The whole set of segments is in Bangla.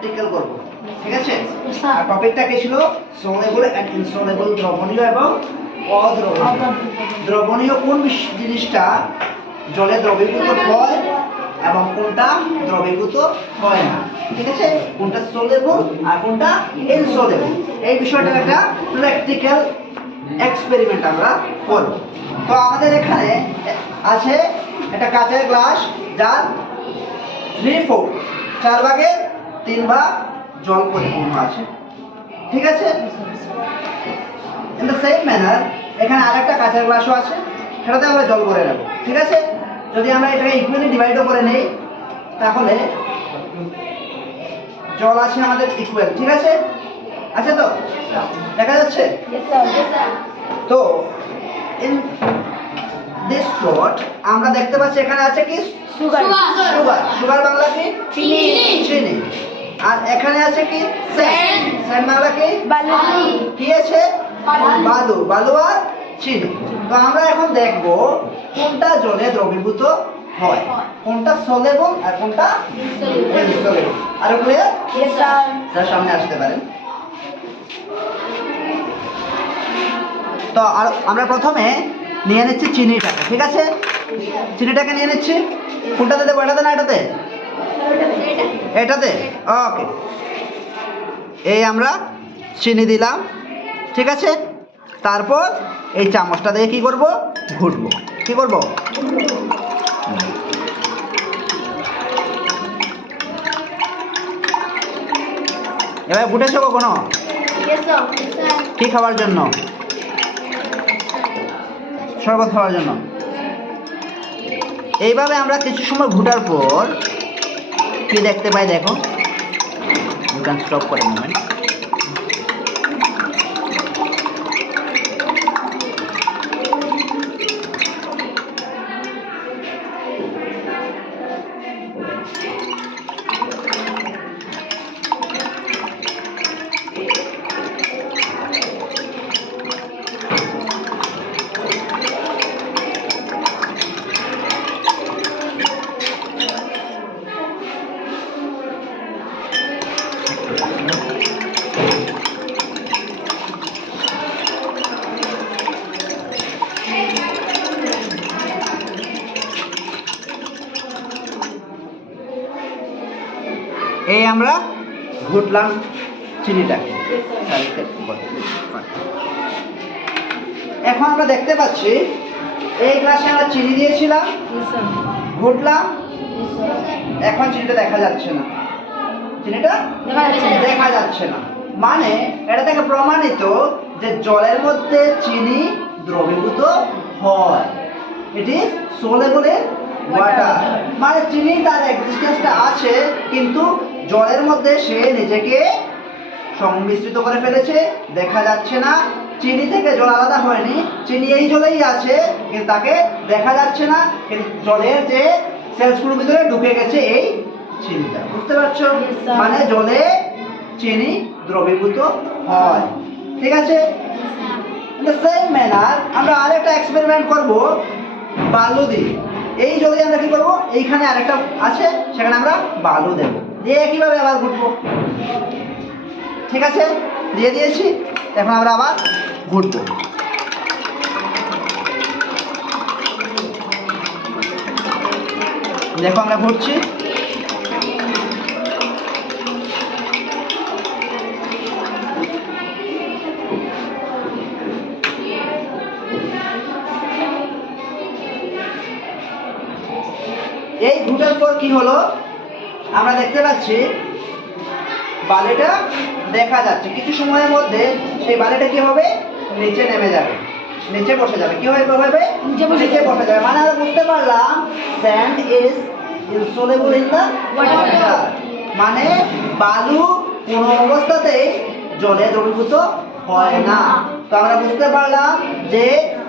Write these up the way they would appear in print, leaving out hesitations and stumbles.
প্র্যাকটিক্যাল করব, ঠিক আছে? আর টপিকটা কি ছিল? সলেবল এন্ড ইনসলেবল, দ্রবণীয় এবং অদ্রবণীয়। দ্রবণীয় কোন জিনিসটা জলে দ্রবীভূত হয় এবং কোনটা দ্রবীভূত হয় না, ঠিক আছে? কোনটা সলেবল আর কোনটা ইনসলেবল, এই বিষয়টার একটা প্র্যাকটিক্যাল এক্সপেরিমেন্ট আমরা করব। তো আমাদের এখানে আছে একটা কাঁচের গ্লাস, যার 3/4 4 ভাগের 3 ভাগ জল পরিপূর্ণ আছে, ঠিক আছে? ইন দ্য সেম ম্যানার এখানে আরেকটা কাঁচের গ্লাসও আছে, সেটাতে আমরা জল ভরে নেব, ঠিক আছে? যদি আমরা এটাকে ইকুয়ালি ডিভাইডও করে নেই, তাহলে জল আছে আমাদের ইকুয়াল, ঠিক আছে? আছে তো, দেখা যাচ্ছে? তো ইন দিস প্লট আমরা দেখতে পাচ্ছি এখানে আছে কি? সুগার। সুগার বাংলা কি? চিনি। আর এখানে আছে কি? স্যান্ড। স্যান্ড বাংলা কি? বালু। কি আছে? বালু। বালু আর চিনি। তো আমরা এখন দেখব কোনটা জলে দ্রবীভূত হয়, কোনটা সলেবল আর কোনটা ইনসলেবল। আর ক্লিয়ার? Yes sir. সামনে আসতে পারেন। তো আমরা প্রথমে নিয়ে নিচ্ছি চিনিটাকে, ঠিক আছে? চিনিটাকে নিয়ে নিচ্ছি। কোনটাতে দেবো, এটাতে না এটাতে? এটাতে। ওকে, এই আমরা চিনি দিলাম, ঠিক আছে? তারপর এই চামচটা দিয়ে কি করব? ঘুটবো। কি করব? এবার ঘুটেছো কখনো? কি খাওয়ার জন্য? শরবত খাওয়ার জন্য। এইভাবে আমরা কিছু সময় ঘুটার পর কি দেখতে পাই দেখো। You can stop for a moment. এই আমরা ঘুটলাম চিনিটাকে। এখন আমরা দেখতে পাচ্ছি এই গ্লাসে আমরা চিনি দিয়েছিলাম, ঘুটলাম, এখন চিনিটা দেখা যাচ্ছে না। চিনিটা দেখা যাচ্ছে না, মানে এটা থেকে প্রমাণিত যে জলের মধ্যে চিনি দ্রবীভূত হয়। It is soluble in water, মানে চিনি তার এক্সিস্টেন্সটা আছে, কিন্তু জলের মধ্যে সে নিজেকে সংমিশ্রিত করে ফেলেছে, দেখা যাচ্ছে না। চিনি থেকে জল আলাদা হয়নি, চিনি এই জলেই আছে, কিন্তু তাকে দেখা যাচ্ছে না। কিন্তু জলের যে সেলসগুলোর ভিতরে ঢুকে গেছে এই চিনিটা, বুঝতে পারছো? মানে জলে চিনি দ্রবীভূত হয়, ঠিক আছে? ইন দ্য সেম ম্যানার আমরা আরেকটা এক্সপেরিমেন্ট করব বালু দিয়ে। এই জলে আমরা কি করব? এইখানে আরেকটা আছে, সেখানে আমরা বালু দেব, দিয়ে কিভাবে আবার ঘুটবো, ঠিক আছে? দিয়ে দিয়েছি, এখন আমরা আবার ঘুটবো। দেখো আমরা ঘুরছি। এই ঘুটার পর কি হলো? আমরা দেখতে পাচ্ছি বালিটা দেখা যাচ্ছে। কিছু সময়ের মধ্যে সেই বালিটা কি হবে? নিচে নেমে যাবে, নিচে বসে যাবে। কি হবে? নিচে বসে যাবে। মানে আমরা বুঝতে পারলাম sand is insoluble in the water, মানে বালু কোনো অবস্থাতেই জলে দ্রবীভূত হয় না। তো আমরা বুঝতে পারলাম যে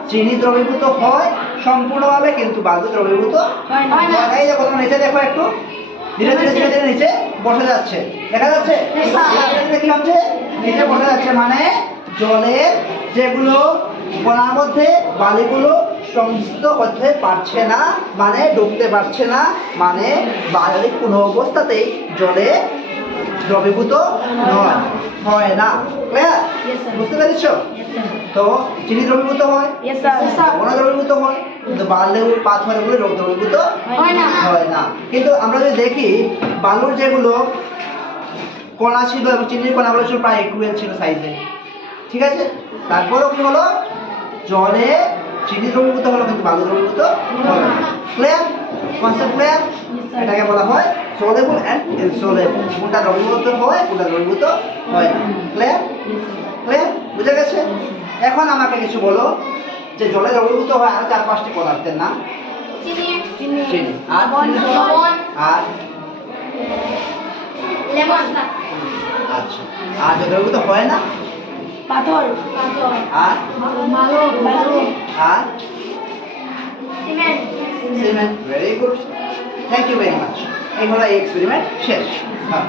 চিনি দ্রবীভূত হয় সম্পূর্ণভাবে, কিন্তু বালু দ্রবীভূত হয় না। এই দেখো, তোমরা নিচে দেখো, একটু ধীরে ধীরে ধীরে ধীরে নিচে বসে যাচ্ছে, দেখা যাচ্ছে? কি হচ্ছে? নিচে বসে যাচ্ছে, মানে জলের যেগুলো কণার মধ্যে বালিগুলো সংযুক্ত হতে পারছে না, মানে ডুবতে পারছে না, মানে বালি কোনো অবস্থাতেই জলে দ্রবীভূত নয়, হয় না। ক্লিয়ার? Yes, sir. বুঝতে পেরেছো? তো চিনি দ্রবীভূত হয়, Yes, sir. লবণ দ্রবীভূত হয়, কিন্তু বালু পাথরগুলো দ্রবীভূত হয় না। হয় না। কিন্তু আমরা যদি দেখি বালুর যেগুলো কণা ছিল এবং চিনির কণাগুলো ছিল প্রায় ইকুয়াল ছিল সাইজে, ঠিক আছে? তারপরেও কি হলো, জলে চিনি দ্রবীভূত হলো কিন্তু বালু দ্রবীভূত হলো না। ক্লিয়ার? Concept clear? এটাকে বলা হয় সলেবল অ্যান্ড ইনসলেবল। কোনটা দ্রবীভূত হয়, কোনটা দ্রবীভূত হয় না। ক্লিয়ার? ক্লিয়ার? বুঝে গেছে? এখন আমাকে কিছু বলো যে জলে দ্রবীভূত হয় আর 4-5টি পদার্থের নাম। চিনি আর আর আচ্ছা, আর যে দ্রবীভূত হয় না পাথর, আর বালু, আর cement. Very good, thank you very much. এই হলো এই এক্সপেরিমেন্ট শেষ। হ্যাঁ।